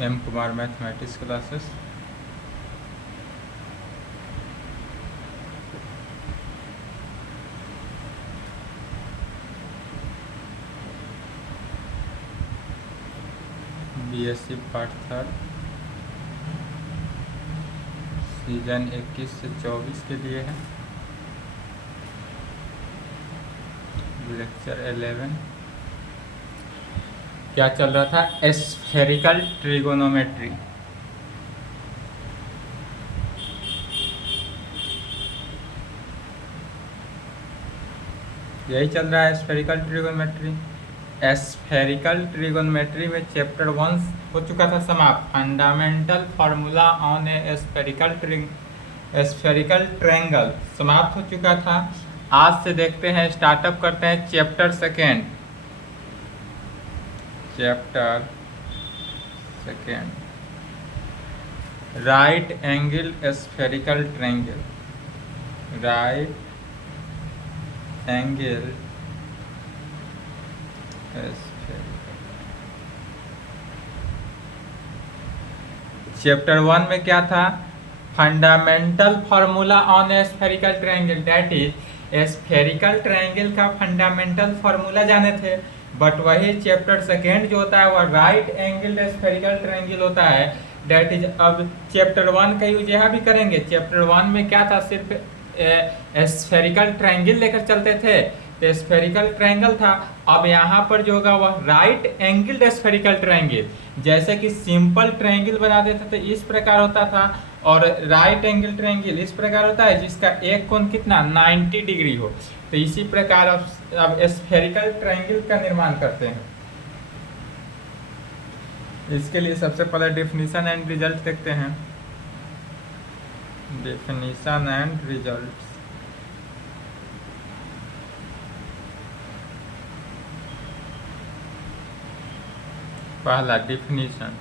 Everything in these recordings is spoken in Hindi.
M Kumar mathematics classes. BSc part 3 season 21 से 24 के लिए है। लेक्चर 11 क्या चल रहा था? Spherical trigonometry. यही चल रहा है स्फेरिकल ट्रिगोनोमेट्री। स्फेरिकल ट्रिगोनोमेट्री में चैप्टर 1 हो चुका था समाप्त, fundamental formula on A spherical triangle समाप्त हो चुका था। आज से देखते हैं, स्टार्टअप करते हैं chapter 2। Chapter 2 right angle spherical triangle. Right angle chapter 1 में क्या था? Fundamental formula on A spherical triangle, that is spherical triangle का फंडामेंटल फार्मूला जाने थे। बट वही चैप्टर 2 जो होता है वह राइट एंगल स्फेरिकल ट्रायंगल होता है, दैट इज। अब चैप्टर 1 का यूज यहाँ भी करेंगे। चैप्टर 1 में क्या था? सिर्फ स्फेरिकल ट्रायंगल लेकर चलते थे, तो स्फेरिकल ट्रायंगल था। अब यहाँ पर जो होगा वह राइट एंगल स्फेरिकल ट्रायंगल। जैसे कि सिंपल ट्रायंगल बना देते थे इस प्रकार होता था, और राइट एंगल ट्रायंगल इस प्रकार होता है जिसका एक कोण कितना 90 डिग्री हो। तो इसी प्रकार अब स्फेरिकल ट्रायंगल का निर्माण करते हैं। इसके लिए सबसे पहले डेफिनेशन एंड रिजल्ट देखते हैं। Definition and result. पहला डेफिनेशन,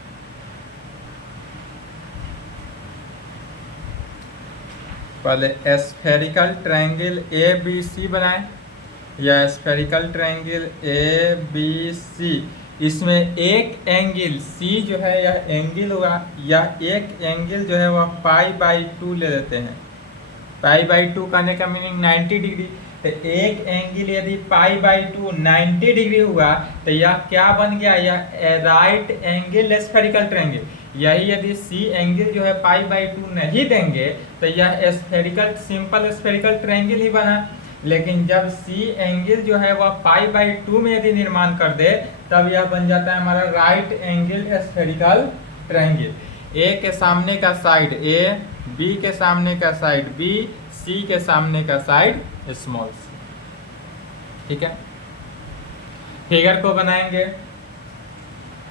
पहले spherical triangle A B C बनाए, या spherical triangle A B C, इसमें एक एंगल सी जो है यह एंगल होगा, या एक एंगल जो है वह π/2 ले लेते हैं। π/2 कहने का मीनिंग 90 डिग्री। तो एक एंगल यदि π/2 90 डिग्री हुआ तो यह क्या बन गया? यह राइट एंगल स्फेरिकल ट्रायंगल। यही यदि सी एंगल जो है π/2 नहीं देंगे तो यह स्फेरिकल सिंपल स्फेरिकल ट्रायंगल ही बना। लेकिन जब सी एंगल जो है वह π/2 में यदि निर्माण कर दे तब यह बन जाता है हमारा राइट एंगल स्फेरिकल ट्रायंगल। ए के सामने का साइड ए, बी के सामने का साइड बी, सी के सामने का साइड स्मॉल सी। ठीक है, फिगर को बनाएंगे,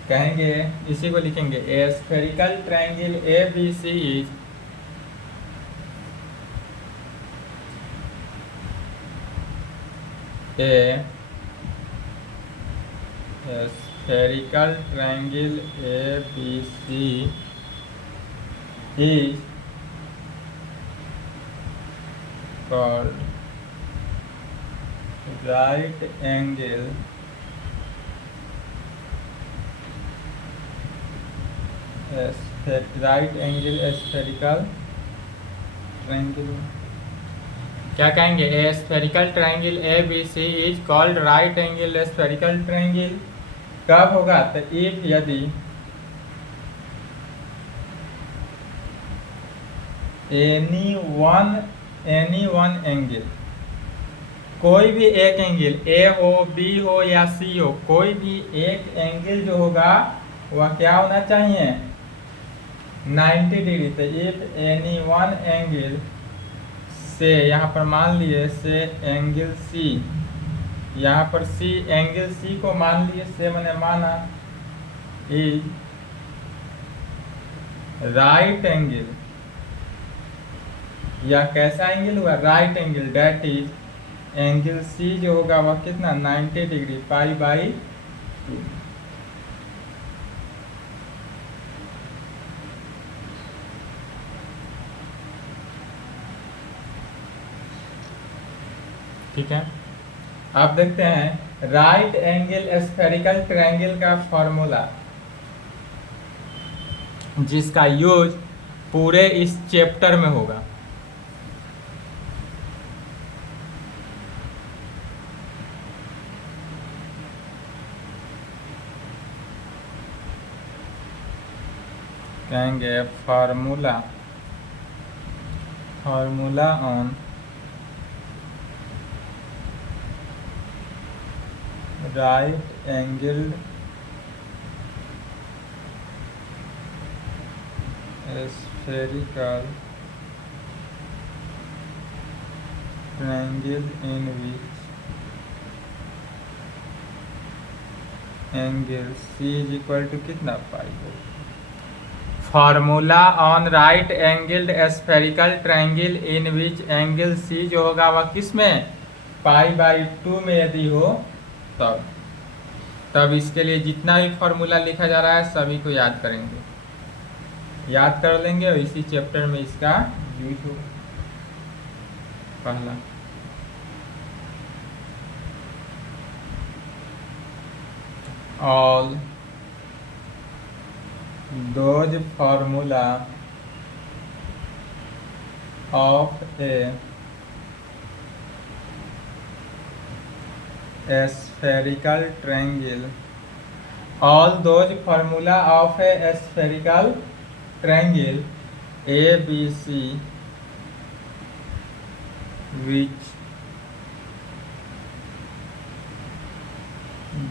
कहेंगे इसी को लिखेंगे a spherical triangle A B C is a spherical triangle ABC is called right angle spherical triangle। क्या कहेंगे? A spherical triangle A B C is called right angle spherical triangle. कब होगा? तो इफ यदि एनी वन एंगल, कोई भी एक एंगल ए हो बी हो या सी हो, कोई भी एक एंगल जो होगा वह क्या होना चाहिए? 90 डिग्री। तो इफ एनी वन एंगल से, यहाँ पर मान लिए से एंगल सी, यहाँ पर सी एंगल सी को मान लिए, से मैंने माना इज राइट एंगल, या कैसा एंगल हुआ? Right angle, that is angle C जो होगा वह कितना 90 डिग्री π/2। ठीक है, अब देखते हैं राइट एंगल स्फेरिकल ट्रायंगल का फॉर्मूला। जिसका यूज पूरे इस चैप्टर में होगा। कहेंगे formula on right angled spherical triangle in which angle C is equal to कितना pi. Formula on right angled spherical triangle in which angle C जो होगा वह किस में π/2 में यदि हो तब इसके लिए जितना भी फार्मूला लिखा जा रहा है सभी को याद करेंगे, याद कर लेंगे और इसी चैप्टर में इसका यूज होगा। पहला all those formula of A spherical triangle, all those formula of a spherical triangle ABC which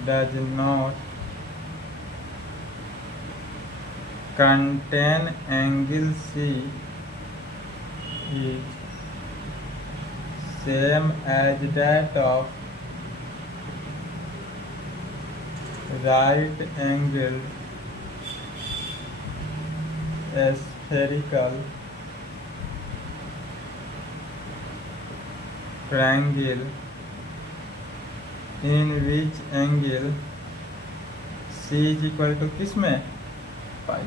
does not contain angle C is same as that of right angle spherical triangle in which angle C is equal to किस में पाई।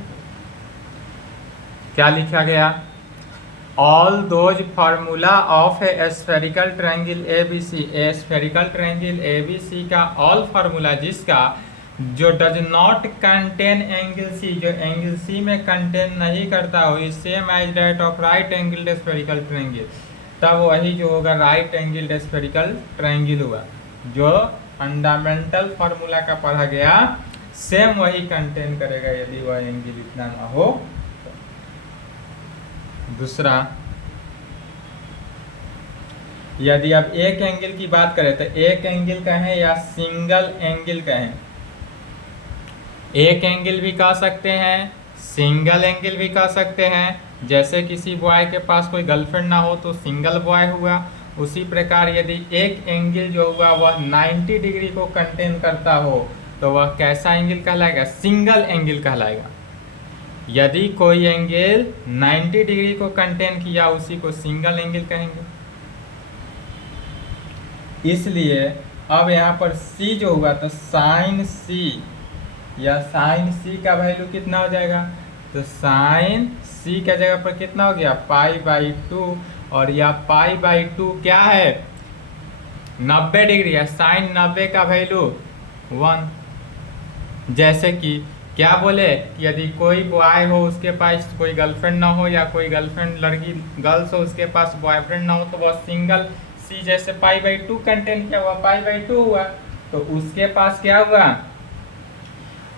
क्या लिखा गया? All those formula of a spherical triangle ABC, a spherical triangle ABC का ऑल फार्मूला जिसका जो does not contain angle C, जो एंगल सी में कंटेन नहीं करता हो, is same as that of right angled spherical triangle, तब वही जो होगा राइट एंगल्ड स्फेरिकल ट्रायंगल हुआ। जो फंडामेंटल फार्मूला का पढ़ा गया सेम वही कंटेन करेगा यदि वह एंगल इतना ना हो। दूसरा, यदि आप एक एंगल की बात करें तो एक एंगल कहें या सिंगल एंगल कहें, एक एंगल भी कह सकते हैं, सिंगल एंगल भी कह सकते हैं। जैसे किसी बॉय के पास कोई गर्लफ्रेंड ना हो तो सिंगल बॉय हुआ, उसी प्रकार यदि एक एंगल जो हुआ वह 90 डिग्री को कंटेन करता हो तो वह कैसा एंगल कहलाएगा? सिंगल एंगल कहलाएगा। यदि कोई एंगल 90 डिग्री को कंटेन किया उसी को सिंगल एंगल कहेंगे। इसलिए अब यहाँ पर C जो हुआ तो साइन C या साइन C का वैल्यू कितना हो जाएगा? तो साइन C का जगह पर कितना हो गया? π/2, और यह π/2 क्या है? 90 डिग्री है। साइन 90 का वैल्यू 1। जैसे कि क्या बोले कि यदि कोई बॉय हो उसके पास कोई गर्लफ्रेंड ना हो, या कोई गर्लफ्रेंड लड़की गर्ल्स हो उसके पास बॉयफ्रेंड ना हो, तो वह सिंगल C जैसे π/2 कंटेन किया हुआ π/2 हुआ, तो उसके पास क्या हुआ?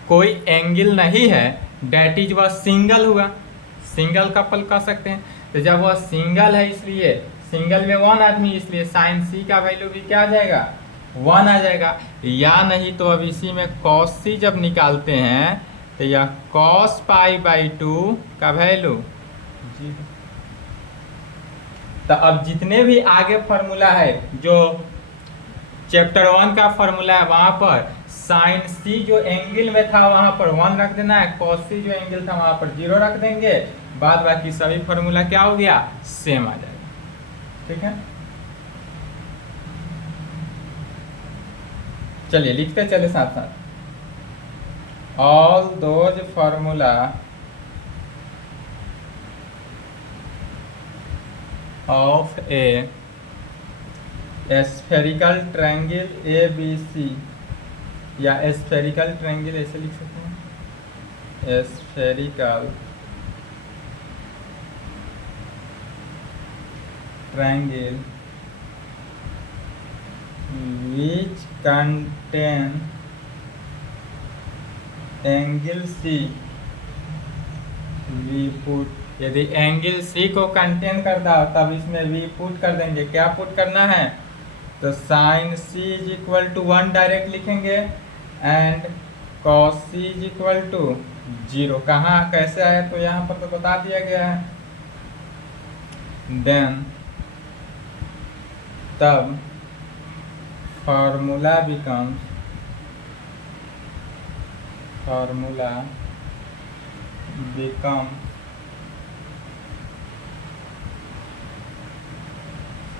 कोई एंगल नहीं है, डेट इज वह सिंगल हुआ, सिंगल कपल कह सकते हैं। तो जब वह सिंगल है इसलिए सिंगल में 1 आदमी, इसलिए साइन C का वैल्यू भी क्या आ जाएगा? 1 आ जाएगा। या नहीं तो अब इसी में cos C जब निकालते हैं तो यह cos π/2 का वैल्यू 0। तो अब जितने भी आगे फार्मूला है, जो चैप्टर 1 का फार्मूला है वहां पर साइन C जो एंगल में था वहां पर 1 रख देना है, cos C जो एंगल था वहां पर 0 रख देंगे, बाद बाकी सभी फार्मूला क्या हो गया? सेम आ जाएगा। ठीक है, चलिए लिखते चले साथ साथ। All those formula of a spherical triangle ABC, या स्फेरिकल ट्रायंगल ऐसे लिख सकते हैं, spherical triangle which contain angle C, we put, यदि एंगल सी को कंटेन करता हो तब इसमें वी पुट कर देंगे। क्या पुट करना है? तो sine C is equal to 1 direct लिखेंगे and cos C is equal to 0। कहाँ कैसे आया? तो यहाँ पर तो बता दिया गया है। देन तब formula becomes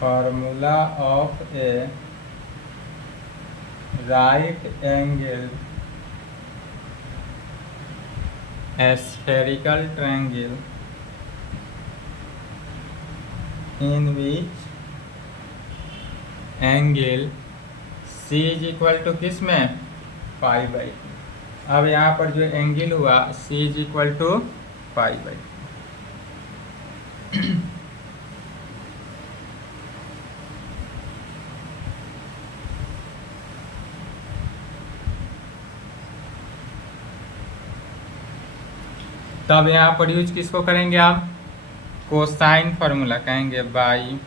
formula of a right angled spherical triangle in which angle C is equal to किस में? Pi by. अब यहाँ पर जो एंगल हुआ C is equal to pi by. तब यहाँ पर यूज किसको करेंगे आप? कोसाइन फार्मूला कहेंगे बाई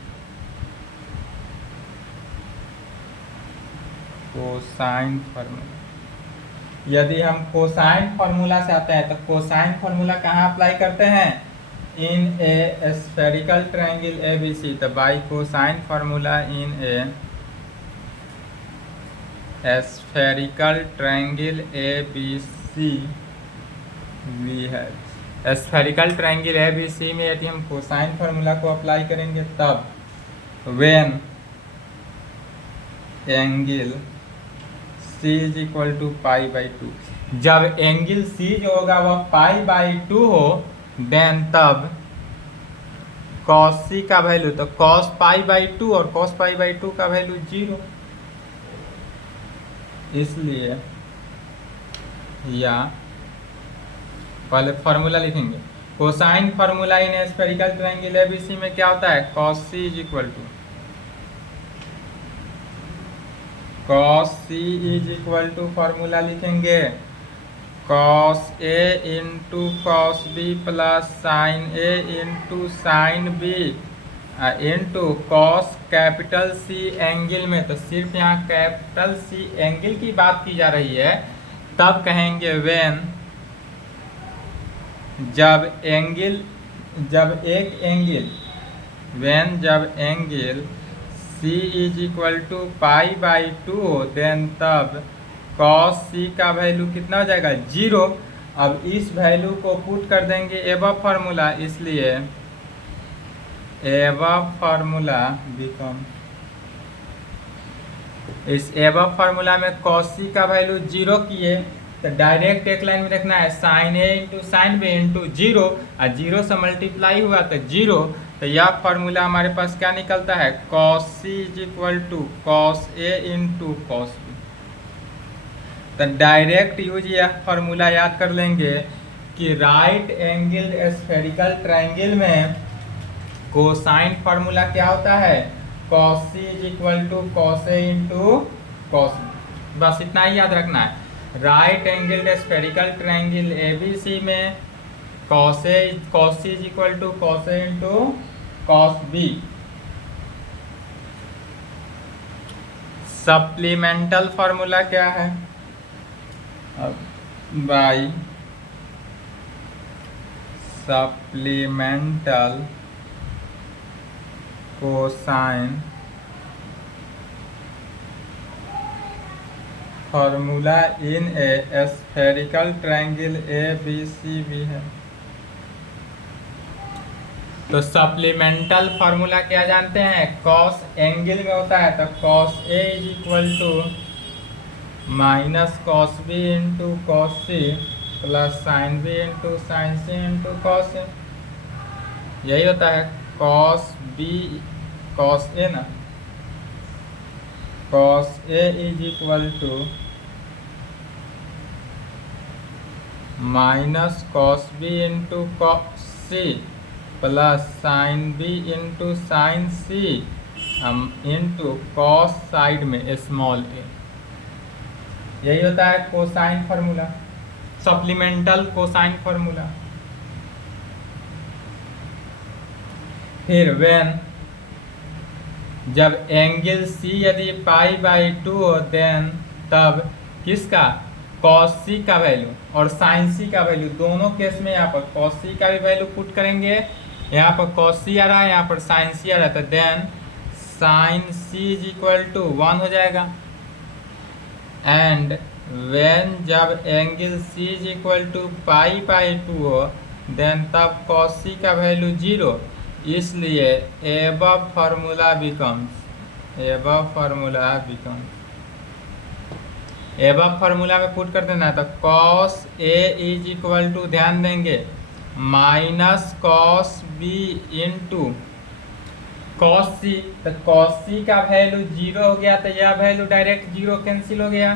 कोसाइन फार्मूला। यदि हम कोसाइन फार्मूला से आते हैं तो कोसाइन फार्मूला कहाँ अप्लाई करते हैं? In a spherical triangle A B C. तो by cosine formula in a spherical triangle A B C वी है। Spherical triangle A B C में यदि हम कोसाइन फार्मूला को अप्लाई करेंगे तब when angle C is equal to pi by 2, जब एंगल C जो होगा वह पाई बाई 2 हो, देन तब cos C का वैल्यू, तो cos पाई बाई 2 और cos पाई बाई 2 का वैल्यू 0, इसलिए या पहले फार्मूला लिखेंगे। Cosine formula in spherical triangle ABC में क्या होता है? cos C is equal to formula लिखेंगे cos A into cos B plus sine A into sine B into cos capital C angle में, तो सिर्फ यहाँ कैपिटल C एंगल की बात की जा रही है, तब कहेंगे व्हेन जब angle C is equal to pi by 2 हो, देन तब cos C का वैल्यू कितना हो जाएगा? 0। अब इस वैल्यू को पुट कर देंगे एबव फार्मूला, इसलिए एबव फार्मूला बिकम, इस एबव फार्मूला में cos C का वैल्यू 0 किए तो डायरेक्ट एक लाइन में रखना है sine A into sine B into 0, और 0 से मल्टीप्लाई हुआ तो 0, तो यह फार्मूला हमारे पास क्या निकलता है? cos C is equal to cos A into cos B। तो डायरेक्ट यूज यह फार्मूला याद कर लेंगे कि राइट एंगल स्फेरिकल ट्रायंगल में कोसाइन फार्मूला क्या होता है? cos C is equal to cos A into cos B। बस इतना ही याद रखना है। Right angle spherical triangle ABC में cos C is equal to cos A into cos B। Supplemental formula क्या है? By supplemental cosine formula in a spherical triangle A B C भी है। तो सप्लीमेंटल फार्मूला क्या जानते हैं? cos एंगल में होता है तो cos A is equal to minus cos B into cos C plus sine B into sine C into cos A, यही होता है cos A ना, cos A is equal to minus cos B into cos C plus sine B into sine C into cos side में स्मॉल ए। यही होता है cosine formula, supplemental cosine formula. फिर व्हेन जब एंगल सी यदि π/2 हो देन तब किसका cos c का वैल्यू और sin c का वैल्यू, दोनों केस में यहाँ पर cos c का भी वैल्यू पुट करेंगे, यहाँ पर cos c आ रहा है, यहाँ पर sin c आ रहा है, तो then sin c is equal to 1 हो जाएगा। एंड व्हेन जब angle c is equal to π/2 हो देन तब cos c का वैल्यू 0, इसलिए above formula becomes above formula में पुट कर देना है। तो cos a is equal to, ध्यान देंगे, minus cos b into cos c। तो cos c का वैल्यू 0 हो गया, तो यह वैल्यू डायरेक्ट 0 कैंसिल हो गया।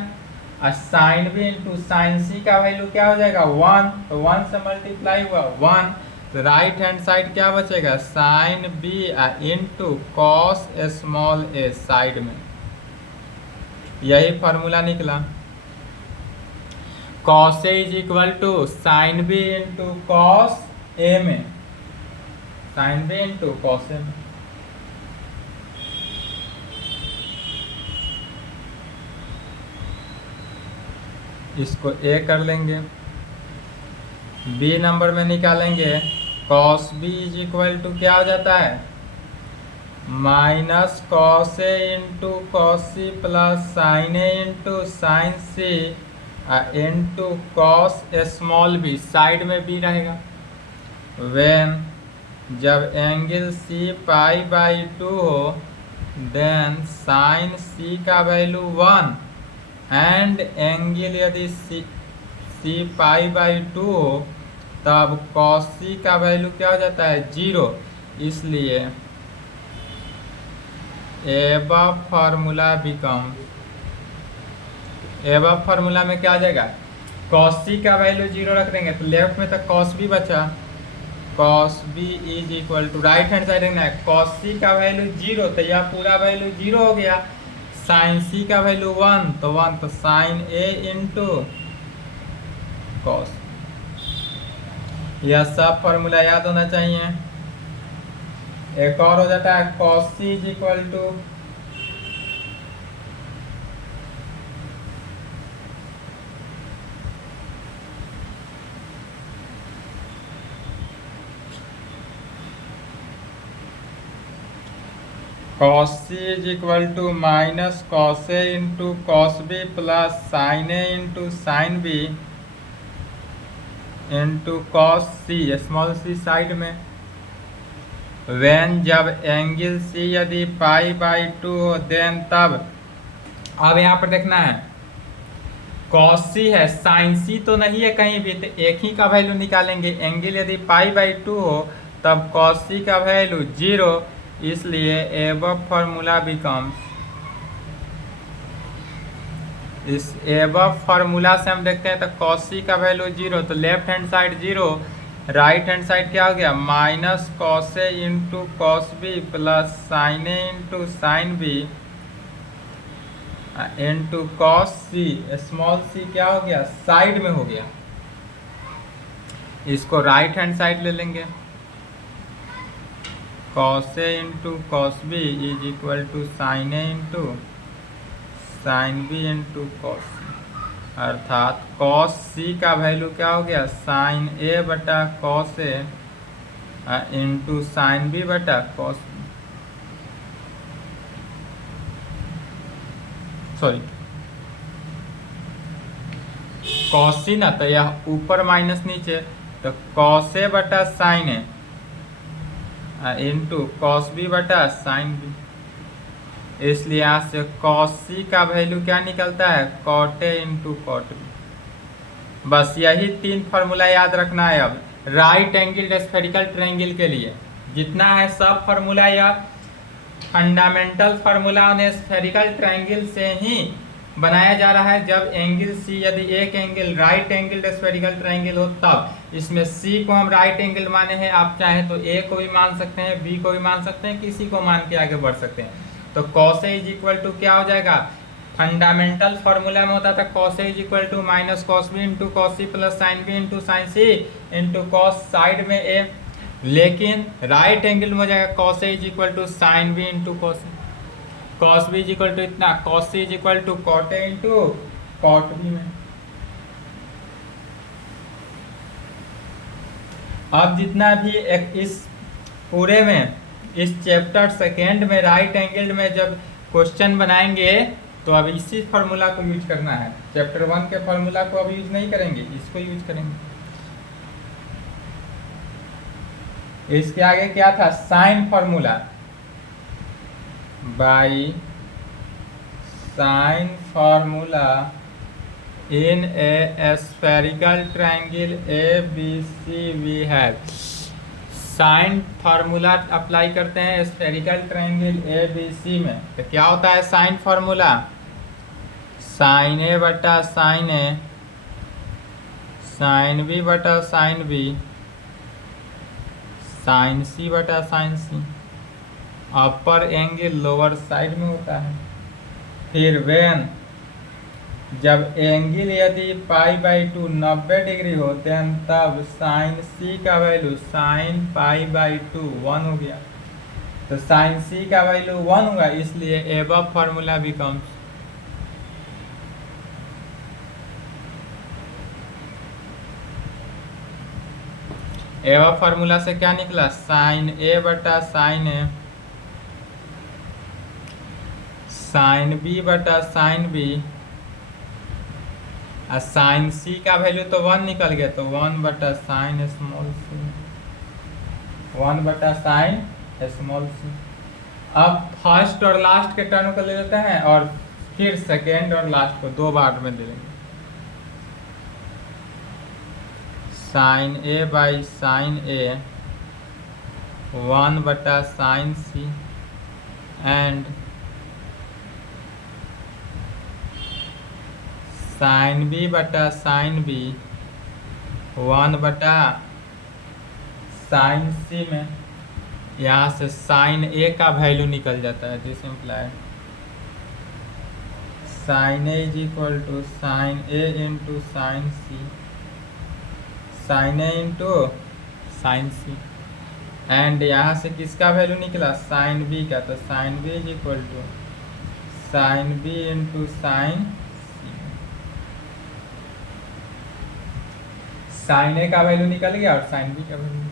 और sin b into sin c का वैल्यू क्या हो जाएगा 1, तो 1 से मल्टीप्लाई हुआ 1, तो राइट हैंड साइड क्या बचेगा sine B into cos small A side में। यही फार्मूला निकला, cos A is equal to sine B into cos A में, sine B into cos A में। इसको ए कर लेंगे, बी नंबर में निकालेंगे, cos b is equal to क्या हो जाता है minus cos a into cos C plus sine A into sine C into cos small B, side में b रहेगा। व्हेन जब एंगल c π/2 हो देन साइन c का वैल्यू 1 एंड एंगल यदि c π/2 हो तब cos c का वैल्यू क्या हो जाता है 0, इसलिए above formula become, above formula में क्या आ जाएगा cos c का वैल्यू 0 रख देंगे, तो लेफ्ट में तो cos b बचा, cos b is equal to right hand side देखना है, cos c का वैल्यू 0, तो यह पूरा वैल्यू 0 हो गया। sin c का वैल्यू 1, तो 1, तो sin a इंटू कॉस। यह सब फॉर्मूला याद होना चाहिए। एक और हो जाता है cos c is equal to cos c is equal to minus cos a into cos B plus sine a into sine B into cos C small C side में। व्हेन जब एंगल सी यदि π/2 हो देन तब, अब यहाँ पर देखना है cos c है, sin c तो नहीं है कहीं भी, तो एक ही का वैल्यू निकालेंगे। एंगल यदि π/2 हो तब cos c का वैल्यू 0, इसलिए एबव फार्मूला बिकम्स, इस एबव फार्मूला से हम देखते हैं तो cos c का वैल्यू 0, तो left hand side 0, right hand side क्या हो गया minus cos a into cos B plus sine a into sine B into cos C small C क्या हो गया साइड में हो गया। इसको राइट हैंड साइड ले लेंगे, cos a into cos B is equal to sine a into sine B into cos C, अर्थात cos c का वैल्यू क्या हो गया साइन a बटा cos a into sine B बटा cos B, sorry cos c ना, तो यह ऊपर माइनस नीचे, तो cos a बटा sine a into cos B बटा साइन बी, इसलिए यहाँ से cos c का वैल्यू क्या निकलता है cot a into cot B. बस यही 3 फार्मूला याद रखना है। अब राइट एंगल स्फेरिकल ट्रायंगल के लिए जितना है सब फार्मूला या फंडामेंटल फार्मूला उन्हें स्फेरिकल ट्रायंगल से ही बनाया जा रहा है जब एंगल सी, यदि एक angle right angle spherical triangle हो तब। इसमें सी को हम राइट एंगल माने हैं, आप चाहें तो ए को भी मान सकते हैं, बी को भी मान सकते हैं, किसी को मान के आगे बढ़ सकते हैं। तो cos A is equal to क्या हो जाएगा, फंडामेंटल फॉर्मूला में होता था cos A is equal to minus cos B into cos C plus sine B into sine C into cos side में ए, लेकिन राइट एंगल में हो जाएगा cos A is equal to sine B into cos, cos B is equal to इतना, cos C is equal to cot A into cot B में। अब जितना भी इस पूरे में, इस चैप्टर सेकेंड में राइट एंगल में जब क्वेश्चन बनाएंगे तो अब इसी फार्मूला को यूज करना है। चैप्टर 1 के फार्मूला को अब यूज नहीं करेंगे, इसको यूज करेंगे। इसके आगे क्या था, sine formula, by sine formula in a spherical triangle A B C we have. Sine formula apply करते हैं spherical triangle A B C में, तो क्या होता है साइन फार्मूला, साइन ए बटा साइन ए, साइन बी बटा साइन बी, साइन सी बटा साइन सी। अपर एंगल लोअर साइड में होता है। फिर वेन, जब एंगल यदि पाई बाई 2 90 डिग्री हो देन तब साइन सी का वैल्यू साइन पाई बाई 2 1 हो गया। तो साइन सी का वैल्यू 1 होगा, इसलिए above formula becomes, above formula से क्या निकला, साइन ए बटा साइन ए, साइन बी बटा साइन बी, और साइन सी का वैल्यू तो 1 निकल गया, तो 1 बटा साइन स्मॉल सी, 1 बटा साइन स्मॉल सी। अब फर्स्ट और लास्ट के टर्म को ले लेते हैं और फिर सेकेंड और लास्ट को 2 बार में ले लेंगे। Sine A by sine A 1 बटा sine C and sine B बटा साइन बी 1 बटा साइन सी में। यहाँ से साइन ए का वैल्यू निकल जाता है, this imply sine A is equal to sine A into sine C, sine A into sine C, and यहाँ से किसका वैल्यू निकला, साइन बी का, तो sine B is equal to sine B into sine C. Sine A का वैल्यू निकल गया और साइन बी का वैल्यू निकल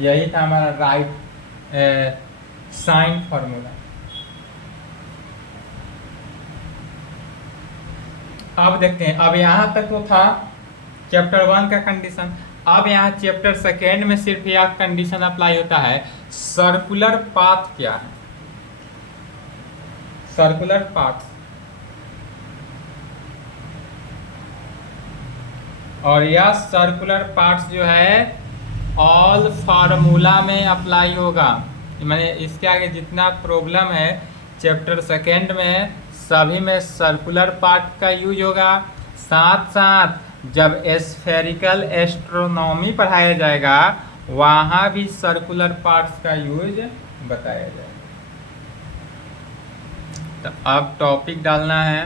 गया। यही था हमारा राइट साइन फार्मूला। अब देखते हैं, अब यहाँ तक तो था चैप्टर 1 का कंडीशन। अब यहाँ चैप्टर सेकेंड में सिर्फ यह कंडीशन अप्लाई होता है, सर्कुलर पाथ क्या है, सर्कुलर पाथ, और यह सर्कुलर पार्ट्स जो है ऑल फार्मूला में अप्लाई होगा। मैंने इसके आगे जितना प्रॉब्लम है चैप्टर सेकेंड में सभी में सर्कुलर पार्ट का यूज होगा। साथ साथ जब स्फेरिकल एस्ट्रोनॉमी पढ़ाया जाएगा वहाँ भी सर्कुलर पार्ट्स का यूज बताया जाएगा। तो अब टॉपिक डालना है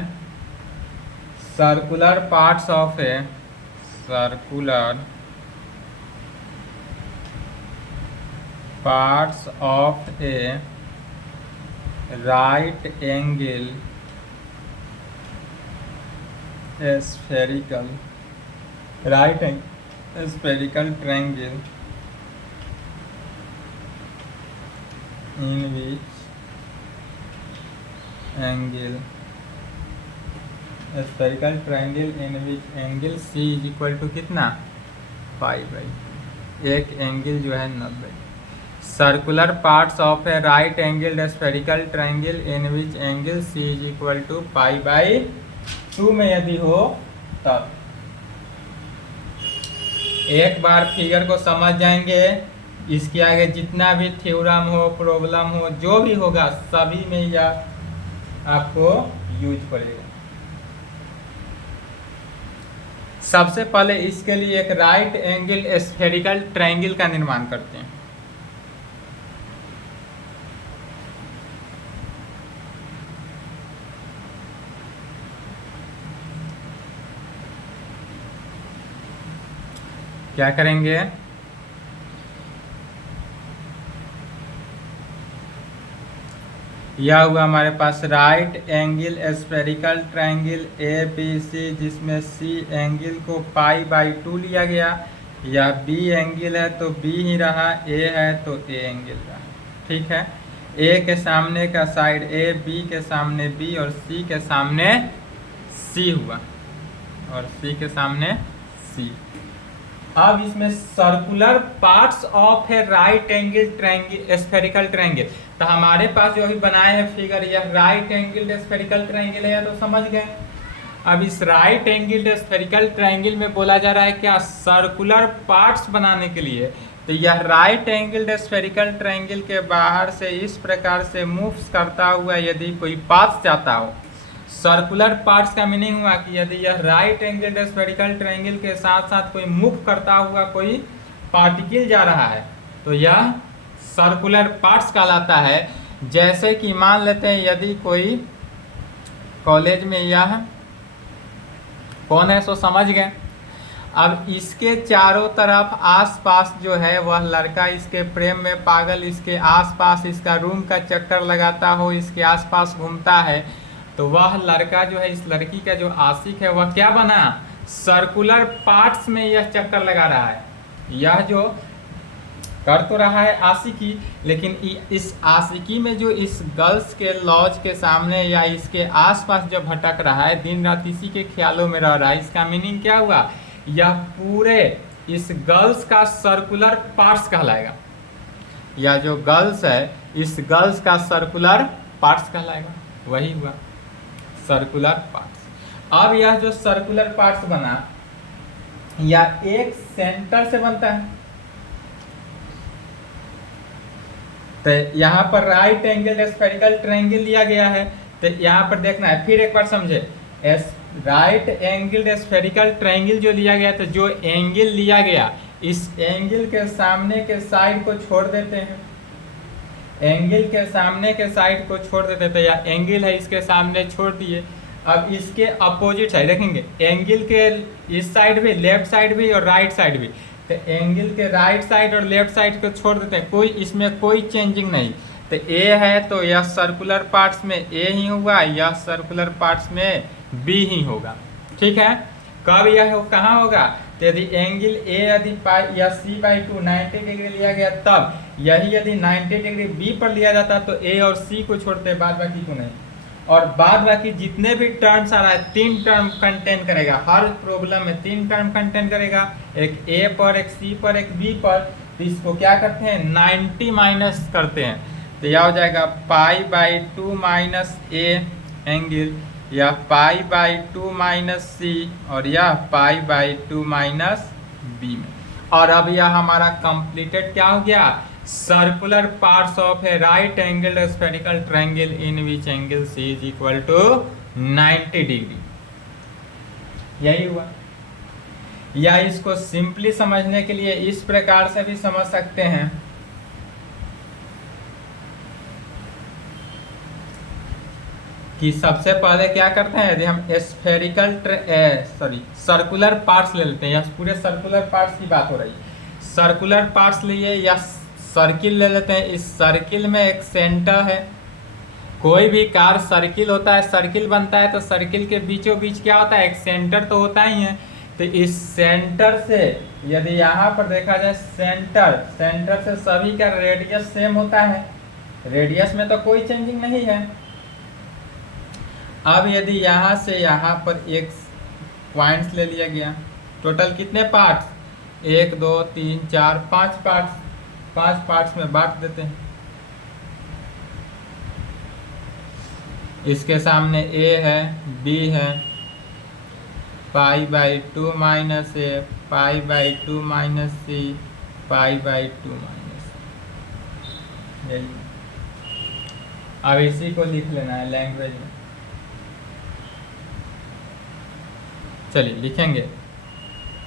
circular parts of a circular parts of a right angle spherical right spherical triangle in which angle spherical triangle in which angle C is equal to कितना पाई बाई, एक एंगल जो है 90। Circular parts of a right angle spherical triangle in which angle C is equal to pi by 2 में यदि हो तब। एक बार फिगर को समझ जाएंगे, इसके आगे जितना भी थ्योरम हो, प्रॉब्लम हो, जो भी होगा सभी में यह आपको यूज पड़ेगा। सबसे पहले इसके लिए एक राइट एंगल स्फेरिकल ट्रायंगल का निर्माण करते हैं। क्या करेंगे, यह हुआ हमारे पास right angle spherical triangle A B C, जिसमें सी एंगल को π/2 लिया गया, या बी एंगल है तो बी ही रहा, ए है तो ए एंगल रहा। ठीक है, ए के सामने का साइड ए, बी के सामने बी और सी के सामने सी हुआ, और सी के सामने सी। अब इसमें circular parts of a right angle triangle spherical triangle, तो हमारे पास जो अभी बनाए हैं फिगर, यह राइट एंगल स्फेरिकल ट्रायंगल है, तो समझ गए। अब इस राइट एंगल स्फेरिकल ट्रायंगल में बोला जा रहा है क्या, सर्कुलर पार्ट्स बनाने के लिए। तो यह राइट एंगल स्फेरिकल ट्रायंगल के बाहर से इस प्रकार से मूव्स करता हुआ यदि कोई पाथ जाता हो, सर्कुलर पार्ट्स का मीनिंग हुआ कि यदि यह राइट एंगल स्फेरिकल ट्रायंगल के साथ साथ कोई मूव करता हुआ कोई पार्टिकल जा रहा है, तो यह सर्कुलर पार्ट्स कहलाता है। जैसे कि मान लेते हैं यदि कोई कॉलेज में, यह कौन है सो समझ गए। अब इसके चारों तरफ आसपास जो है वह लड़का इसके प्रेम में पागल इसके आसपास इसका रूम का चक्कर लगाता हो, इसके आसपास घूमता है, तो वह लड़का जो है इस लड़की का जो आशिक है वह क्या बना, सर्कुलर पार्ट्स में यह चक्कर लगा रहा है। यह जो कर तो रहा है आशिकी, लेकिन इस आशिकी में जो इस गर्ल्स के लॉज के सामने या इसके आसपास जो भटक रहा है, दिन रात इसी के ख्यालों में रह रहा है, इसका मीनिंग क्या हुआ, यह पूरे इस गर्ल्स का सर्कुलर पार्ट्स कहलाएगा। या जो गर्ल्स है इस गर्ल्स का सर्कुलर पार्ट्स कहलाएगा, वही हुआ सर्कुलर पार्ट्स। अब यह जो सर्कुलर पार्ट्स बना, या एक सेंटर से बनता है, तो यहाँ पर राइट एंगल स्फेरिकल ट्रायंगल लिया गया है, तो यहाँ पर देखना है, फिर एक बार समझे, राइट एंगल स्फेरिकल ट्रायंगल जो लिया गया, तो जो एंगल लिया गया इस एंगल के सामने के साइड को छोड़ देते हैं, एंगल के सामने के साइड को छोड़ देते हैं, तो यह एंगल है इसके सामने छोड़ दिए। अब इसके अपोजिट साइड देखेंगे, एंगल के इस साइड भी, लेफ्ट साइड भी और राइट साइड भी, तो एंगल के राइट साइड और लेफ्ट साइड को छोड़ देते हैं, कोई इसमें कोई चेंजिंग नहीं। तो ए है तो यह सर्कुलर पार्ट्स में ए ही होगा, यह सर्कुलर पार्ट्स में बी ही होगा। ठीक है, कब यह कहाँ होगा, तो यदि एंगल ए यदि या C/2 90 डिग्री लिया गया, तब यही यदि 90 डिग्री बी पर लिया जाता तो ए और सी को छोड़ते, बाद बाकी को नहीं। और बाद बाकी जितने भी टर्म्स आ रहा है 3 टर्म कंटेन करेगा, हर प्रॉब्लम में 3 टर्म कंटेन करेगा, एक ए पर, एक सी पर, एक बी पर। तो इसको क्या करते हैं, 90 माइनस करते हैं, तो यह हो जाएगा π/2 माइनस ए एंगल, या π/2 माइनस सी, और यह π/2 माइनस बी में। और अब यह हमारा कंप्लीटेड क्या हो गया, circular parts of a right angle spherical triangle in which angle C is equal to 90 degree. यही हुआ। या इसको सिंपली समझने के लिए इस प्रकार से भी समझ सकते हैं कि सबसे पहले क्या करते हैं, यदि हम स्फेरिकल सर्कुलर पार्ट्स ले लेते हैं, या पूरे सर्कुलर पार्ट्स की बात हो रही है, सर्कुलर पार्ट्स लिए या सर्किल ले लेते हैं। इस सर्किल में एक सेंटर है, कोई भी कार सर्किल होता है, सर्किल बनता है, तो सर्किल के बीचों बीच क्या होता है, एक सेंटर तो होता ही है। तो इस सेंटर से यदि यहाँ पर देखा जाए, सेंटर से सभी का रेडियस सेम होता है, रेडियस में तो कोई चेंजिंग नहीं है। अब यदि यहाँ से यहाँ पर एक पॉइंट्स ले लिया गया, टोटल कितने पार्ट्स, 1 2 3 4 5 पार्ट्स, 5 पार्ट्स में बांट देते हैं। इसके सामने ए है, बी है, π/2 माइनस ए, π/2 माइनस सी, π/2 माइनस। अब इसी को लिख लेना है लैंग्वेज में। चलिए लिखेंगे,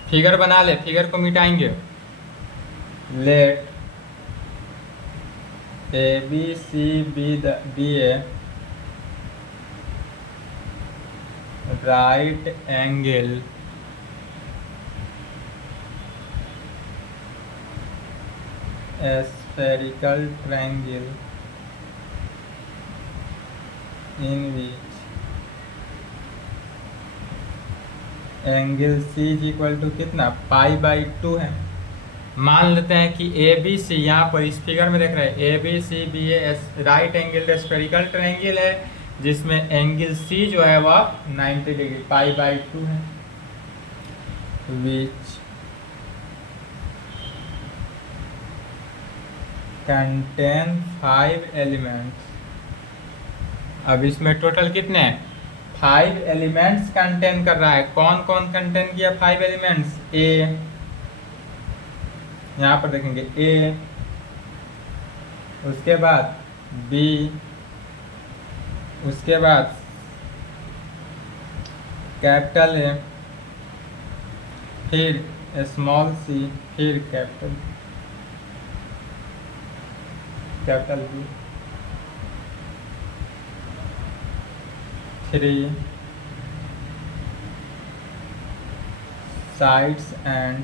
फिगर बना ले, फिगर को मिटाएंगे। Let A B C B A right angle spherical triangle in which angle C is equal to कितना, π/2 है। मान लेते हैं कि ए बी सी, यहाँ पर इस फिगर में देख रहे हैं A B C B A right angle spherical triangle है, जिसमें एंगल C जो है वह 90 डिग्री π/2 है। Which contain 5 elements. अब इसमें टोटल कितने हैं, 5 एलिमेंट्स कंटेन कर रहा है। कौन कौन कंटेन किया 5 एलिमेंट्स, ए, यहाँ पर देखेंगे ए, उसके बाद बी, उसके बाद कैपिटल ए, फिर स्मॉल सी, फिर capital B, 3 sides and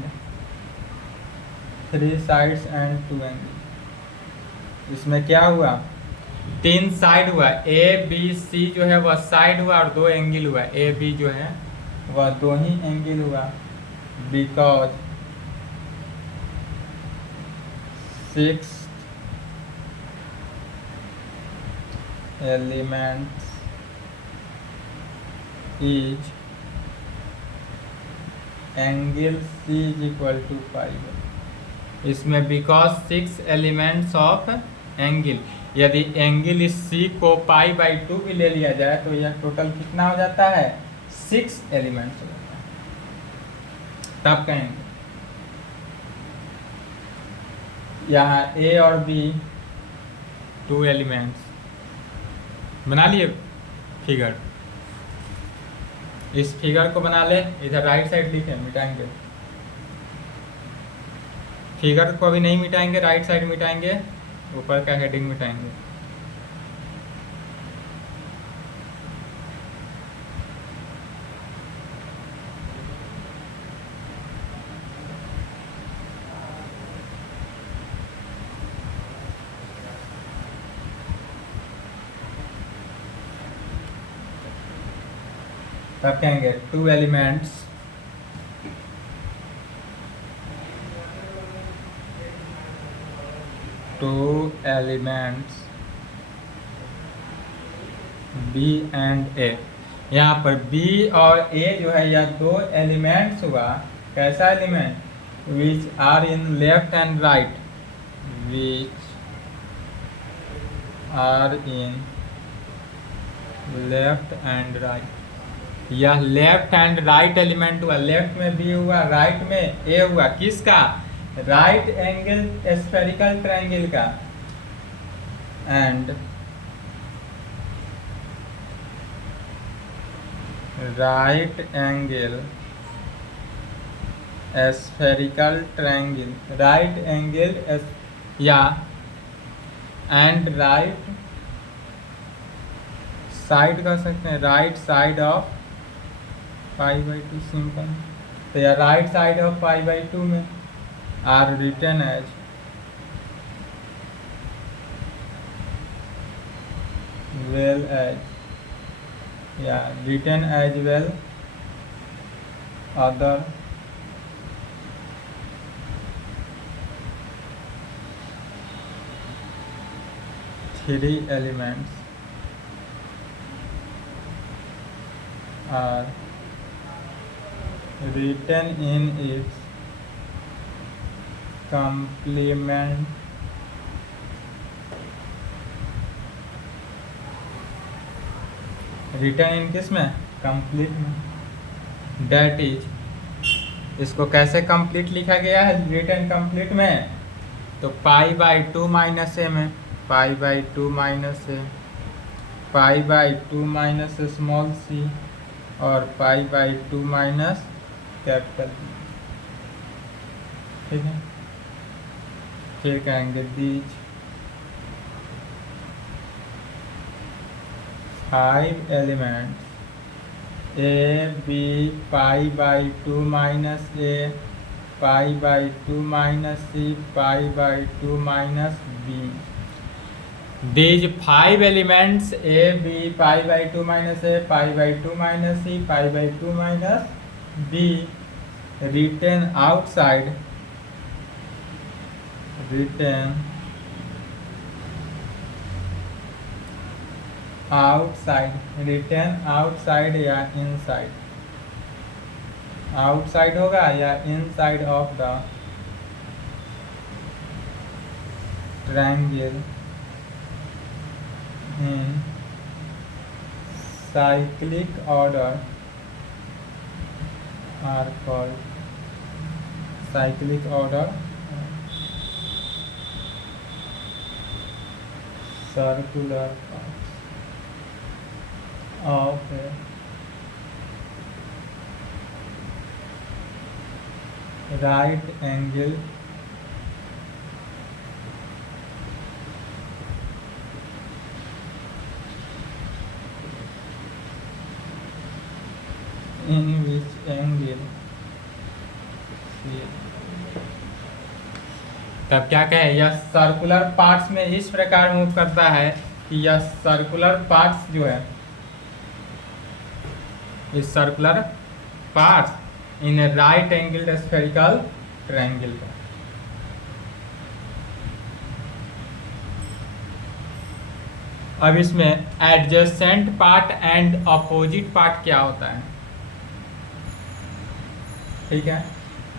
2 angle. इसमें क्या हुआ, 3 साइड हुआ, ए बी सी जो है वह साइड हुआ और 2 एंगल हुआ। ए बी जो है वह 2 ही एंगल हुआ, because 6 elements is angle C is equal to pi. इसमें बिकॉज 6 एलिमेंट्स ऑफ एंगल, यदि एंगल इस C को π/2 भी ले लिया जाए तो यह टोटल कितना हो जाता है, 6 एलिमेंट्स हो जाता है। तब कहेंगे यहाँ A और B 2 एलिमेंट्स बना लिए। फिगर, इस फिगर को बना ले, इधर राइट साइड लिखे, मिटाएंगे फिगर को, अभी नहीं मिटाएंगे, राइट साइड मिटाएंगे, ऊपर का हेडिंग मिटाएंगे। तब कहेंगे 2 एलिमेंट्स B एंड A। यहाँ पर B और A जो है यह 2 एलिमेंट्स हुआ। कैसा element, which are in left and right, which are in left and right. यह लेफ्ट एंड राइट एलिमेंट हुआ, लेफ्ट में B हुआ, राइट में A हुआ। किसका, राइट एंगल स्फेरिकल ट्रायंगल का। And right angle spherical triangle, right angle या एंड राइट साइड कह सकते हैं, राइट साइड ऑफ π/2 सिंपल। तो यह राइट साइड ऑफ π/2 में are written as well as, या written as well other three elements are written in its complement return in किस में, कंप्लीट में। डेट इज, इसको कैसे कंप्लीट लिखा गया है रिटर्न कंप्लीट में, तो π/2 - a में, π/2 - a pi by two minus small C और pi by two minus capital B. ठीक है, फिर कहेंगे these 5 elements A B pi by two minus A pi by two minus C pi by two minus B. These 5 elements A, B, pi by 2 minus A, pi by 2 minus C, pi by 2 minus B written outside या inside, आउटसाइड होगा या inside of the triangle in cyclic order are called cyclic order circular parts of a right angle in which angle तब क्या कहें, यह सर्कुलर पार्ट्स में इस प्रकार मूव करता है कि यह सर्कुलर पार्ट्स जो है, इस circular parts in right angle spherical triangle का। अब इसमें adjacent part and opposite part क्या होता है। ठीक है,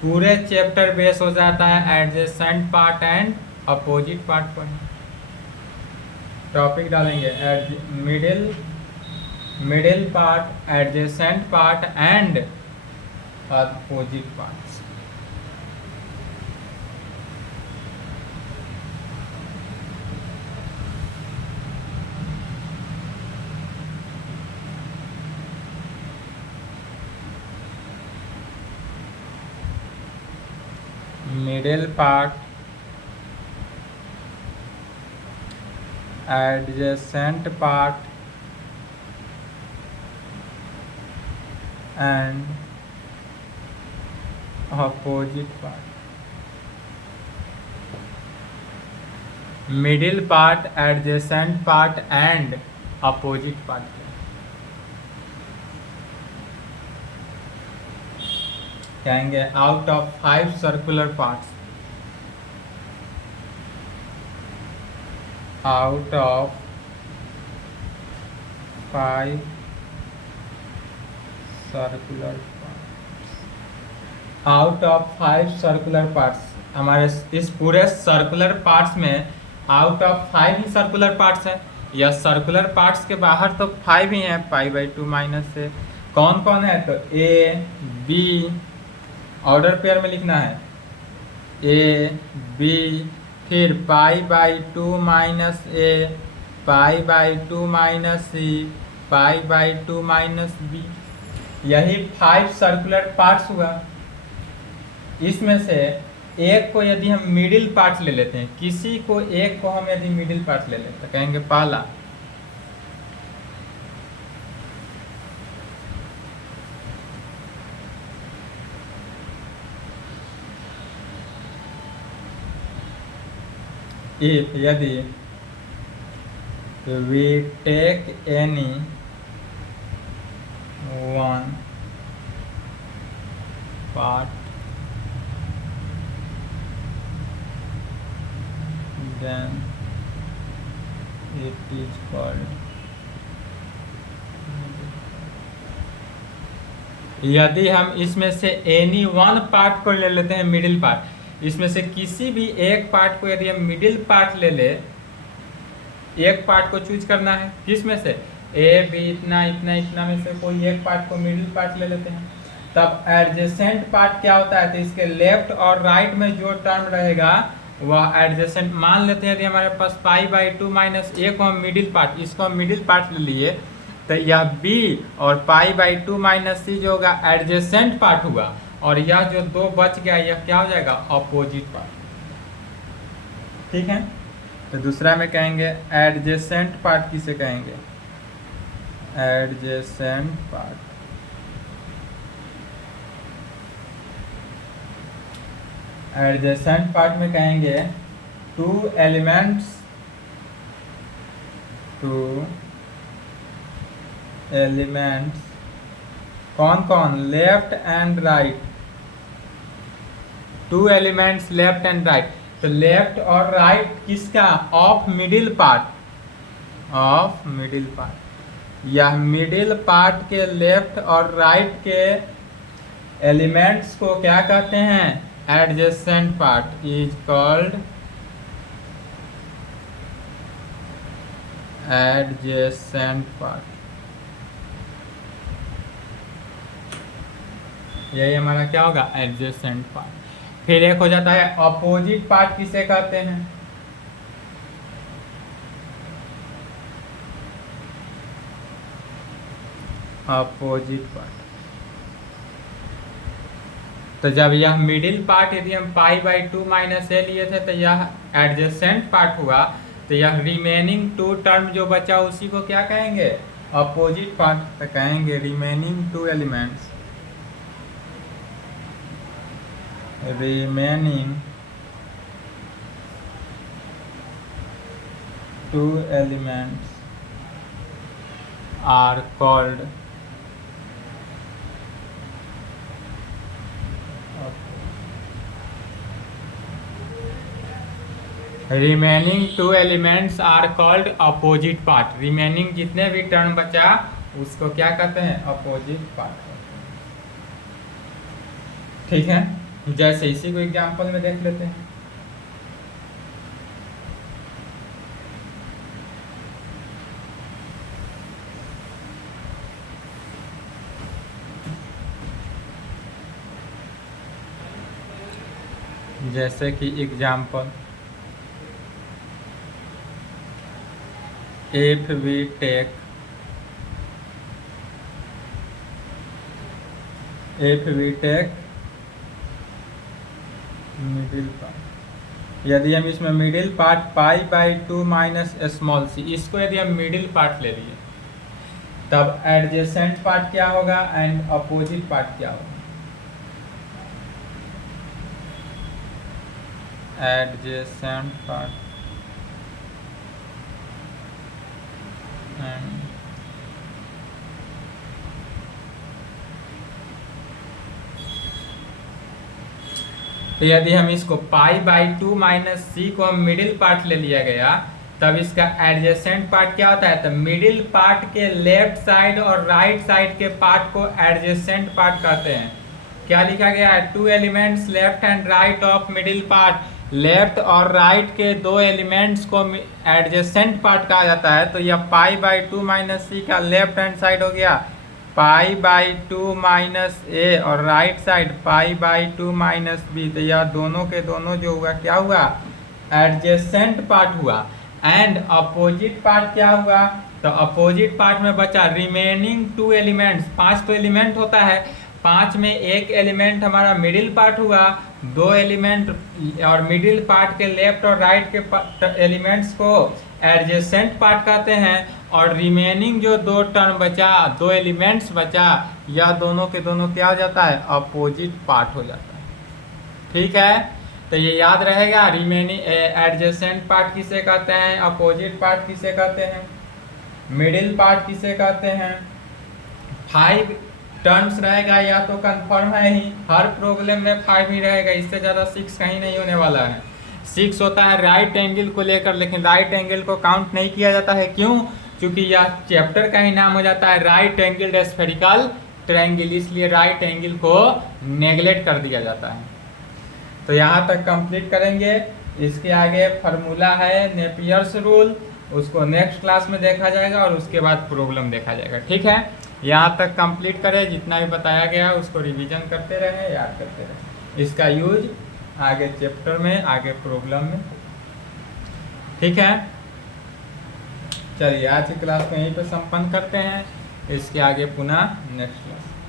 पूरे चैप्टर बेस हो जाता है adjacent part and opposite part पर। टॉपिक डालेंगे middle part, adjacent part and opposite parts. Middle part, adjacent part and opposite part. Middle part, adjacent part and opposite part. कहेंगे out of 5 circular parts, out of 5 circular parts, out of 5 circular parts. हमारे इस पूरे सर्कुलर पार्ट्स में आउट ऑफ 5 ही सर्कुलर पार्ट्स हैं, या सर्कुलर पार्ट्स के बाहर तो 5 ही हैं, पाई बाई 2 माइनस से। कौन कौन है, तो ए बी, ऑर्डर पेयर में लिखना है, ए बी, फिर pi by 2 minus A, pi by 2 minus C, pi by 2 minus B. यही 5 सर्कुलर पार्ट्स हुआ। इसमें से एक को यदि हम मिडिल पार्ट ले लेते हैं, किसी को एक को हम यदि मिडिल पार्ट ले लेते हैं, कहेंगे पहला if यदि we take any one part then it is called, यदि हम इसमें से एनी वन पार्ट को ले लेते हैं मिडिल पार्ट, इसमें से किसी भी एक पार्ट को यदि हम मिडिल पार्ट ले ले, एक पार्ट को चूज करना है, किस में से, ए बी इतना इतना इतना में से कोई एक पार्ट को मिडिल पार्ट ले लेते हैं, तब एडजेसेंट पार्ट क्या होता है, तो इसके लेफ्ट और राइट में जो टर्म रहेगा वह एडजेसेंट मान लेते हैं। यदि हमारे पास π/2 माइनस ए को हम मिडिल पार्ट, इसको हम मिडिल पार्ट ले लिए, तो यह बी और π/2 माइनस सी जो होगा एडजेसेंट पार्ट हुआ, और यह जो दो बच गया यह क्या हो जाएगा, अपोजिट पार्ट। ठीक है, तो दूसरा में कहेंगे एडजेसेंट पार्ट किसे कहेंगे, एडजेसेंट पार्ट। एडजेसेंट पार्ट में कहेंगे टू एलिमेंट्स कौन कौन, left and right, two elements left and right. तो लेफ्ट और राइट किसका, of middle part, of middle part. यह मिडिल पार्ट के लेफ्ट और राइट के एलिमेंट्स को क्या कहते हैं, adjacent part is called adjacent part. यही हमारा क्या होगा, एडजेसेंट पार्ट। फिर एक हो जाता है अपोजिट पार्ट, किसे कहते हैं, अपोजिट पार्ट। तो जब यह मिडिल पार्ट यदि हम π/2 माइनस ए लिए थे तो यह एडजेसेंट पार्ट हुआ, तो यह रिमेनिंग टू टर्म जो बचा उसी को क्या कहेंगे, अपोजिट पार्ट। तो कहेंगे remaining two elements, remaining two elements are called remaining two elements are called opposite part। remaining जितने भी टर्म बचा उसको क्या कहते हैं, अपोजिट पार्ट। ठीक है, जैसे इसी को एग्जांपल में देख लेते हैं। जैसे कि example, if we take middle part, यदि हम इसमें मिडिल पार्ट π/2 माइनस स्मॉल सी, इसको यदि हम मिडिल पार्ट ले लिए, तब एडजेसेंट पार्ट क्या होगा एंड अपोजिट पार्ट क्या होगा, एडजेसेंट पार्ट एंड तो यदि हम इसको π/2 माइनस सी को हम मिडिल पार्ट ले लिया गया, तब इसका एडजेसेंट पार्ट क्या होता है, तो मिडिल पार्ट के लेफ्ट साइड और राइट साइड के पार्ट को एडजेसेंट पार्ट कहते हैं। क्या लिखा गया है, two elements left and right of middle part. Left और राइट के दो एलिमेंट्स को एडजेसेंट पार्ट कहा जाता है। तो यह π/2 माइनस सी का लेफ्ट हैंड साइड हो गया π/2 माइनस ए, और राइट साइड π/2 माइनस बी। तो यह दोनों के दोनों जो हुआ क्या हुआ, एडजेसेंट पार्ट हुआ। एंड अपोजिट पार्ट क्या हुआ, तो अपोजिट पार्ट में बचा रिमेनिंग टू एलिमेंट्स। 5 तो एलिमेंट होता है, 5 में एक एलिमेंट हमारा मिडिल पार्ट हुआ, 2 एलिमेंट और मिडिल पार्ट के लेफ्ट और राइट के एलिमेंट्स को एडजेसेंट पार्ट कहते हैं। और रिमेनिंग जो 2 टर्म बचा, 2 एलिमेंट्स बचा, यह दोनों के दोनों क्या हो जाता है, अपोजिट पार्ट हो जाता है। ठीक है, तो ये याद रहेगा, रिमेनिंग एडजेसेंट पार्ट किसे कहते हैं, अपोजिट पार्ट किसे कहते हैं, मिडिल पार्ट किसे कहते हैं। 5 टर्म्स रहेगा, या तो कंफर्म है ही, हर प्रॉब्लम में 5 ही रहेगा, इससे ज़्यादा 6 कहीं नहीं होने वाला है। 6 होता है राइट एंगल को लेकर, लेकिन राइट एंगल को काउंट नहीं किया जाता है। क्यों, क्योंकि यह चैप्टर का ही नाम हो जाता है राइट एंगल स्फेरिकल ट्रायंगल, इसलिए राइट एंगल को नेगलेक्ट कर दिया जाता है। तो यहाँ तक कंप्लीट करेंगे। इसके आगे फार्मूला है नेपियर्स रूल, उसको नेक्स्ट क्लास में देखा जाएगा और उसके बाद प्रॉब्लम देखा जाएगा। ठीक है, यहाँ तक कंप्लीट करें, जितना भी बताया गया है उसको रिवीजन करते रहें, याद करते रहें। इसका यूज आगे चैप्टर में, आगे प्रॉब्लम में। ठीक है, चलिए आज की क्लास को यहीं पे संपन्न करते हैं। इसके आगे पुनः नेक्स्ट क्लास।